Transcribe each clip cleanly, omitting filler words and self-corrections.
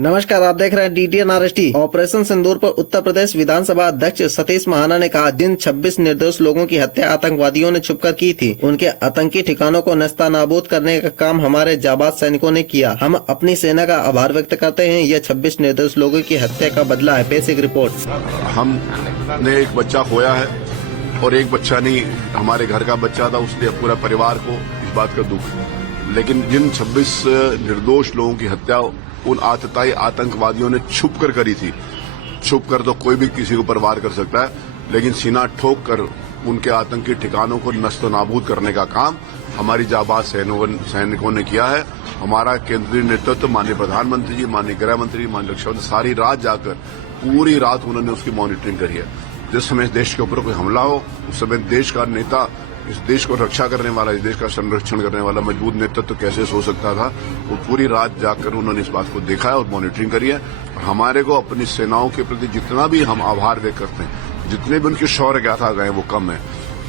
नमस्कार, आप देख रहे हैं DTN RST। ऑपरेशन सिंदूर पर उत्तर प्रदेश विधानसभा अध्यक्ष सतीश महाना ने कहा, जिन 26 निर्दोष लोगों की हत्या आतंकवादियों ने छुपकर की थी, उनके आतंकी ठिकानों को नस्तानाबूद करने का काम हमारे जाबाज सैनिकों ने किया। हम अपनी सेना का आभार व्यक्त करते हैं। यह 26 निर्दोष लोगों की हत्या का बदला है। Basic report. हमने एक बच्चा खोया है और एक बच्चा नहीं, हमारे घर का बच्चा था, उसने पूरा परिवार को इस बात का दुख। लेकिन जिन 26 निर्दोष लोगों की हत्या उन आतताई आतंकवादियों ने छुप कर करी थी। छुप कर तो कोई भी किसी को वार कर सकता है, लेकिन सीना ठोक कर उनके आतंकी ठिकानों को नस्तनाबूद करने का काम हमारी जाबाज सैनिकों ने किया है। हमारा केंद्रीय नेतृत्व, माननीय प्रधानमंत्री जी, माननीय गृह मंत्री, माननीय रक्षा मंत्री, सारी रात जाकर पूरी रात उन्होंने उसकी मॉनिटरिंग करी है। जिस समय इस देश के ऊपर कोई हमला हो, उस समय देश का नेता, इस देश को रक्षा करने वाला, इस देश का संरक्षण करने वाला मजबूत नेतृत्व कैसे हो सकता था, वो पूरी रात जाकर उन्होंने इस बात को देखा है और मॉनिटरिंग करी है। और हमारे को अपनी सेनाओं के प्रति जितना भी हम आभार व्यक्त करते हैं, जितने भी उनकी शौर्य गाथा गए, वो कम है।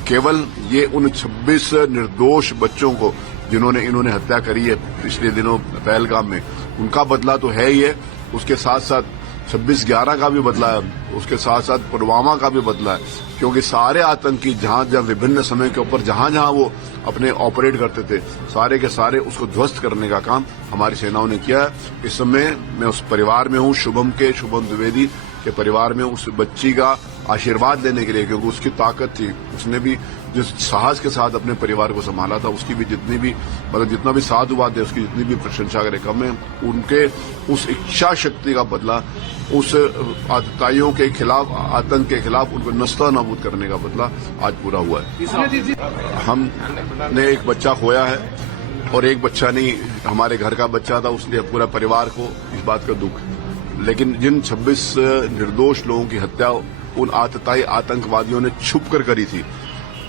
केवल ये उन 26 निर्दोष बच्चों को जिन्होंने इन्होंने हत्या करी है पिछले दिनों पहलगाम में, उनका बदला तो है ही है। उसके साथ साथ 26/11 का भी बदला है, उसके साथ साथ पुलवामा का भी बदला है, क्योंकि सारे आतंकी जहां विभिन्न समय के ऊपर जहां वो अपने ऑपरेट करते थे, सारे के सारे उसको ध्वस्त करने का काम हमारी सेनाओं ने किया है। इस समय मैं उस परिवार में हूं, शुभम द्विवेदी के परिवार में, उस बच्ची का आशीर्वाद लेने के लिए, क्योंकि उसकी ताकत थी, उसने भी जिस साहस के साथ अपने परिवार को संभाला था, उसकी भी जितना भी साधुवाद है, उसकी जितनी भी प्रशंसा करे कम है। उनके उस इच्छा शक्ति का बदला, उस आतताइयों के खिलाफ, आतंक के खिलाफ उनको नस्तानाबूद करने का बदला आज पूरा हुआ है। हमने एक बच्चा खोया है और एक बच्चा नहीं, हमारे घर का बच्चा था, उसने पूरा परिवार को इस बात का दुख। लेकिन जिन 26 निर्दोष लोगों की हत्या उन आतताई आतंकवादियों ने छुप कर करी थी।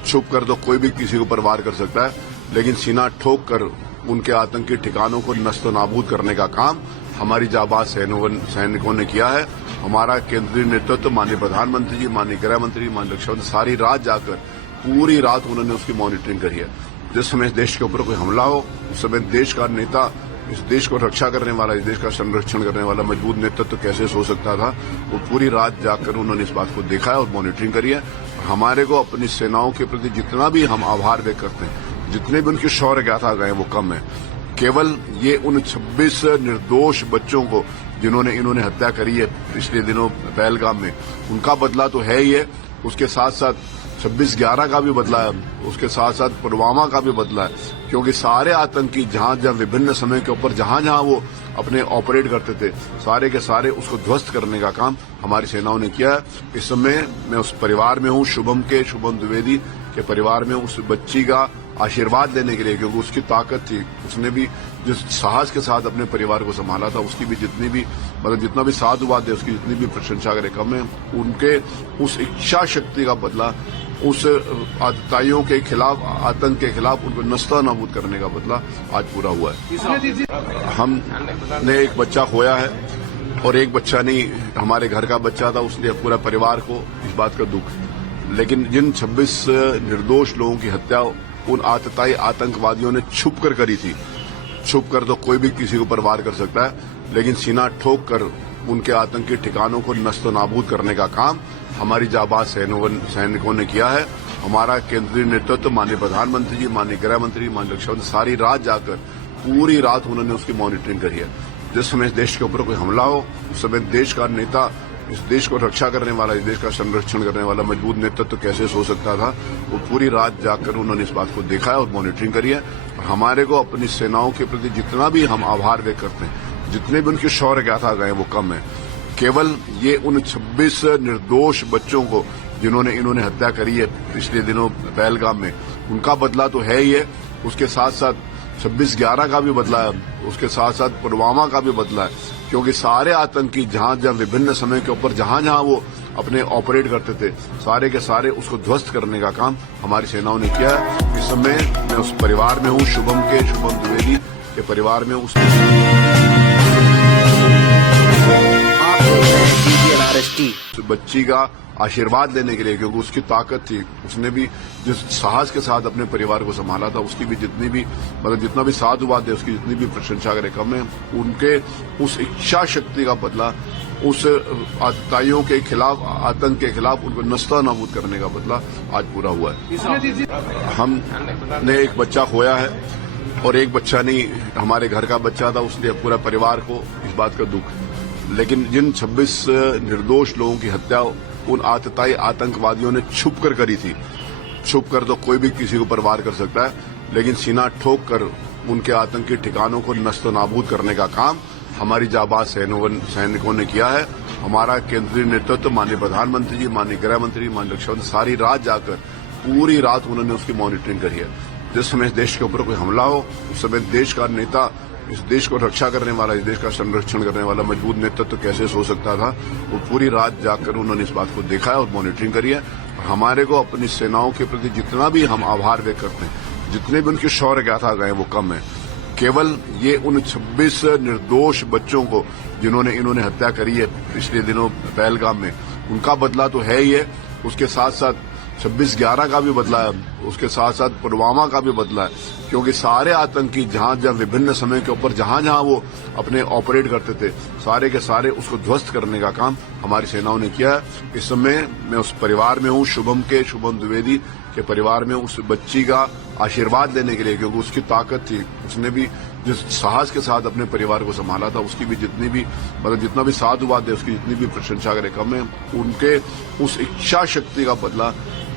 छुप कर तो कोई भी किसी को वार कर सकता है, लेकिन सीना ठोक कर उनके आतंकी ठिकानों को नस्तनाबूद करने का काम हमारी जाबाज सैनिकों ने किया है। हमारा केंद्रीय नेतृत्व, माननीय प्रधानमंत्री जी, माननीय गृह मंत्री, माननीय रक्षा मंत्री, सारी रात जाकर पूरी रात उन्होंने उसकी मॉनिटरिंग करी है। जिस समय इस देश के ऊपर कोई हमला हो, उस समय देश का नेता, इस देश को रक्षा करने वाला, इस देश का संरक्षण करने वाला मजबूत नेतृत्व कैसे हो सकता था, वो पूरी रात जाकर उन्होंने इस बात को देखा है और मॉनिटरिंग करी है। और हमारे को अपनी सेनाओं के प्रति जितना भी हम आभार व्यक्त करते हैं, जितने भी उनकी शौर्य गाथा गए, वो कम है। केवल ये उन 26 निर्दोष बच्चों को जिन्होंने इन्होंने हत्या करी है पिछले दिनों पहलगाम में, उनका बदला तो है ही है। उसके साथ साथ 26/11 का भी बदला है, उसके साथ साथ पुलवामा का भी बदला है, क्योंकि सारे आतंकी जहां विभिन्न समय के ऊपर जहां वो अपने ऑपरेट करते थे, सारे के सारे उसको ध्वस्त करने का काम हमारी सेनाओं ने किया है। इस समय मैं उस परिवार में हूं, शुभम द्विवेदी के परिवार में, उस बच्ची का आशीर्वाद लेने के लिए, क्योंकि उसकी ताकत थी, उसने भी जिस साहस के साथ अपने परिवार को संभाला था, उसकी भी जितना भी साधुवाद है, उसकी जितनी भी प्रशंसा करे कम है। उनके उस इच्छा शक्ति का बदला, उस आतताइयों के खिलाफ, आतंक के खिलाफ उनको नस्तानाबूद करने का बदला आज पूरा हुआ है। हमने एक बच्चा खोया है और एक बच्चा नहीं, हमारे घर का बच्चा था, उसने पूरा परिवार को इस बात का दुख। लेकिन जिन 26 निर्दोष लोगों की हत्या उन आतताई आतंकवादियों ने छुप कर करी थी। छुप कर तो कोई भी किसी को वार कर सकता है, लेकिन सीना ठोक कर उनके आतंकी ठिकानों को नस्तनाबूद करने का काम हमारी जाबाज सैनिकों ने किया है। हमारा केंद्रीय नेतृत्व, माननीय प्रधानमंत्री जी, माननीय गृह मंत्री, माननीय रक्षा मंत्री, सारी रात जाकर पूरी रात उन्होंने उसकी मॉनिटरिंग करी है। जिस समय इस देश के ऊपर कोई हमला हो, उस समय देश का नेता, इस देश को रक्षा करने वाला, इस देश का संरक्षण करने वाला मजबूत नेतृत्व कैसे हो सकता था, वो पूरी रात जाकर उन्होंने इस बात को देखा है और मॉनिटरिंग करी है। और हमारे को अपनी सेनाओं के प्रति जितना भी हम आभार व्यक्त करते हैं, जितने भी उनकी शौर्य गाथा गए, वो कम है। केवल ये उन 26 निर्दोष बच्चों को जिन्होंने इन्होंने हत्या करी है पिछले दिनों पहलगाम में, उनका बदला तो है ही है। उसके साथ साथ 26/11 का भी बदला है, उसके साथ साथ पुलवामा का भी बदला है, क्योंकि सारे आतंकी जहां विभिन्न समय के ऊपर जहां वो अपने ऑपरेट करते थे, सारे के सारे उसको ध्वस्त करने का काम हमारी सेनाओं ने किया है। इस समय मैं उस परिवार में हूं, शुभम द्विवेदी के परिवार में, उस आप DTN RST। उस बच्ची का आशीर्वाद लेने के लिए, क्योंकि उसकी ताकत थी, उसने भी जिस साहस के साथ अपने परिवार को संभाला था, उसकी भी जितनी भी जितना भी साधुवाद है, उसकी जितनी भी प्रशंसा करें कम है। उनके उस इच्छा शक्ति का बदला, उस आतताइयों के खिलाफ, आतंक के खिलाफ उनको नस्ता नाबूद करने का बदला आज पूरा हुआ है। हमने एक बच्चा खोया है और एक बच्चा नहीं, हमारे घर का बच्चा था, उसलिए पूरा परिवार को इस बात का दुख है। लेकिन जिन 26 निर्दोष लोगों की हत्या उन आतताई आतंकवादियों ने छुप कर करी थी, छुप कर तो कोई भी किसी को पर वार कर सकता है, लेकिन सीना ठोक कर उनके आतंकी ठिकानों को नस्त नाबूद करने का काम हमारी जाबाज सैनिकों ने किया है। हमारा केंद्रीय नेतृत्व, माननीय प्रधानमंत्री जी, माननीय गृह मंत्री, माननीय रक्षा मंत्री, सारी रात जाकर पूरी रात उन्होंने उसकी मॉनिटरिंग करी है। जिस समय इस देश के ऊपर कोई हमला हो, उस समय देश का नेता, इस देश को रक्षा करने वाला, इस देश का संरक्षण करने वाला मजबूत नेतृत्व कैसे हो सकता था, वो पूरी रात जाकर उन्होंने इस बात को देखा है और मॉनिटरिंग करी है। और हमारे को अपनी सेनाओं के प्रति जितना भी हम आभार व्यक्त करते हैं, जितने भी उनकी शौर्य गाथा गए, वो कम है। केवल ये उन 26 निर्दोष बच्चों को जिन्होंने इन्होंने हत्या करी है पिछले दिनों पहलगाम में, उनका बदला तो है ही है, उसके साथ साथ 26/11 का भी बदला है, उसके साथ साथ पुलवामा का भी बदला है, क्योंकि सारे आतंकी जहां जहां विभिन्न समय के ऊपर जहां जहां वो अपने ऑपरेट करते थे, सारे के सारे उसको ध्वस्त करने का काम हमारी सेनाओं ने किया है। इस समय मैं उस परिवार में हूं, शुभम द्विवेदी के परिवार में, उस बच्ची का आशीर्वाद लेने के लिए, क्योंकि उसकी ताकत थी, उसने भी जिस साहस के साथ अपने परिवार को संभाला था, उसकी भी जितनी भी जितना भी साधुवाद है, उसकी जितनी भी प्रशंसा करें कम है। उनके उस इच्छा शक्ति का बदला,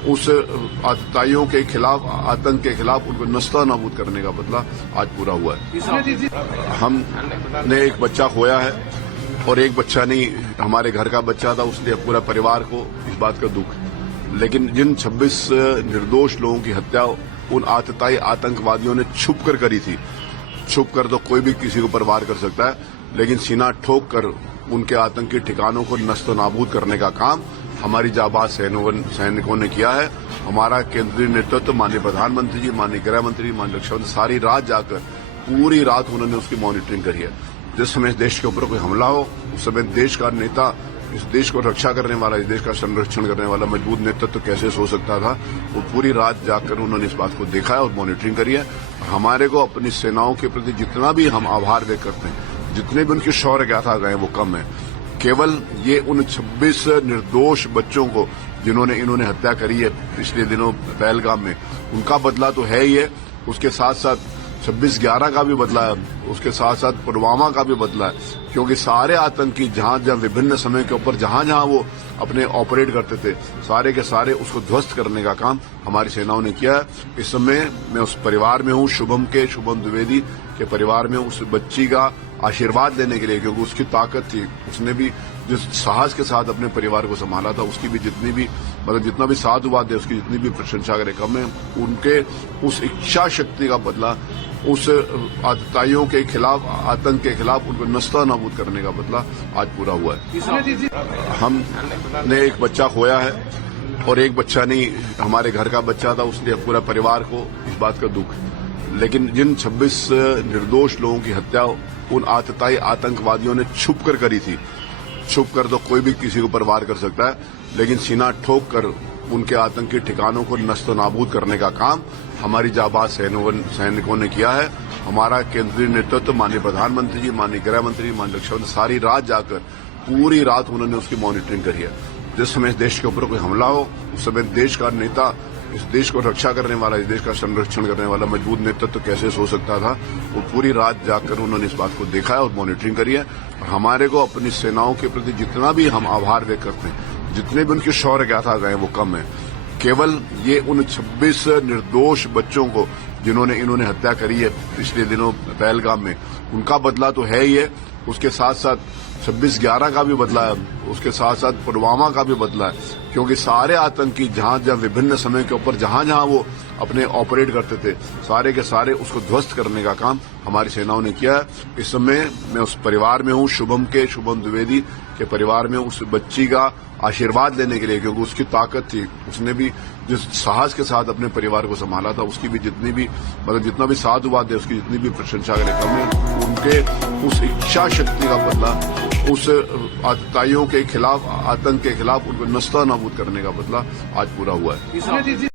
उस आतताइयों के खिलाफ, आतंक के खिलाफ उनको नस्ता नाबूद करने का बदला आज पूरा हुआ है। हमने एक बच्चा खोया है और एक बच्चा नहीं, हमारे घर का बच्चा था, उसलिए पूरा परिवार को इस बात का दुख है। लेकिन जिन 26 निर्दोष लोगों की हत्या उन आतताई आतंकवादियों ने छुप कर करी थी, छुप कर तो कोई भी किसी को पर वार कर सकता है, लेकिन सीना ठोक कर उनके आतंकी ठिकानों को नस्त नाबूद करने का काम हमारी जाबाज सैनिकों ने किया है। हमारा केंद्रीय नेतृत्व, माननीय प्रधानमंत्री जी, माननीय गृह मंत्री, माननीय रक्षा मंत्री, सारी रात जाकर पूरी रात उन्होंने उसकी मॉनिटरिंग करी है। जिस समय इस देश के ऊपर कोई हमला हो, उस समय देश का नेता, इस देश को रक्षा करने वाला, इस देश का संरक्षण करने वाला मजबूत नेतृत्व कैसे हो सकता था, वो पूरी रात जाकर उन्होंने इस बात को देखा है और मॉनिटरिंग करी है। और हमारे को अपनी सेनाओं के प्रति जितना भी हम आभार व्यक्त करते हैं, जितने भी उनकी शौर्य गाथा गए, वो कम है। केवल ये उन 26 निर्दोष बच्चों को जिन्होंने इन्होंने हत्या करी है पिछले दिनों पहलगाम में, उनका बदला तो है ही है, उसके साथ साथ 26/11 का भी बदला है, उसके साथ साथ पुलवामा का भी बदला है, क्योंकि सारे आतंकी जहां जहां विभिन्न समय के ऊपर जहां जहां वो अपने ऑपरेट करते थे, सारे के सारे उसको ध्वस्त करने का काम हमारी सेनाओं ने किया है। इस समय मैं उस परिवार में हूं, शुभम द्विवेदी के परिवार में, उस बच्ची का आशीर्वाद लेने के लिए, क्योंकि उसकी ताकत थी, उसने भी जिस साहस के साथ अपने परिवार को संभाला था, उसकी भी जितनी भी जितना भी साधुवाद है, उसकी जितनी भी प्रशंसा करें कम है। उनके उस इच्छा शक्ति का बदला, उस आतताइयों के खिलाफ, आतंक के खिलाफ उनको नस्ता नाबूद करने का बदला आज पूरा हुआ है। हमने एक बच्चा खोया है और एक बच्चा नहीं, हमारे घर का बच्चा था, उसलिए पूरा परिवार को इस बात का दुख है। लेकिन जिन 26 निर्दोष लोगों की हत्या उन आतताई आतंकवादियों ने छुप कर करी थी, छुप कर तो कोई भी किसी को पर वार कर सकता है, लेकिन सीना ठोक कर उनके आतंकी ठिकानों को नस्त नाबूद करने का काम हमारी जाबाज सैनिकों ने किया है। हमारा केंद्रीय नेतृत्व, माननीय प्रधानमंत्री जी, माननीय गृह मंत्री, माननीय रक्षा मंत्री, सारी रात जाकर पूरी रात उन्होंने उसकी मॉनिटरिंग करी है। जिस समय इस देश के ऊपर कोई हमला हो, उस समय देश का नेता, इस देश को रक्षा करने वाला, इस देश का संरक्षण करने वाला मजबूत नेतृत्व कैसे हो सकता था, वो पूरी रात जाकर उन्होंने इस बात को देखा है और मॉनिटरिंग करी है। और हमारे को अपनी सेनाओं के प्रति जितना भी हम आभार व्यक्त करते हैं, जितने भी उनकी शौर्य गाथा गए, वो कम है। केवल ये उन 26 निर्दोष बच्चों को जिन्होंने इन्होंने हत्या करी है पिछले दिनों पहलगाम में, उनका बदला तो है ही है, उसके साथ साथ 26/11 का भी बदला है, उसके साथ साथ पुलवामा का भी बदला है, क्योंकि सारे आतंकी जहां जहां विभिन्न समय के ऊपर जहां जहां वो अपने ऑपरेट करते थे, सारे के सारे उसको ध्वस्त करने का काम हमारी सेनाओं ने किया। इस समय मैं उस परिवार में हूं, शुभम द्विवेदी के परिवार में, उस बच्ची का आशीर्वाद लेने के लिए, क्योंकि उसकी ताकत थी, उसने भी जिस साहस के साथ अपने परिवार को संभाला था, उसकी भी जितनी भी जितना भी साधुवाद है, उसकी जितनी भी प्रशंसा करें कम है। उनके उस इच्छा शक्ति का बदला, उस आतताइयों के खिलाफ, आतंक के खिलाफ उनको नस्ता नाबूद करने का बदला आज पूरा हुआ है।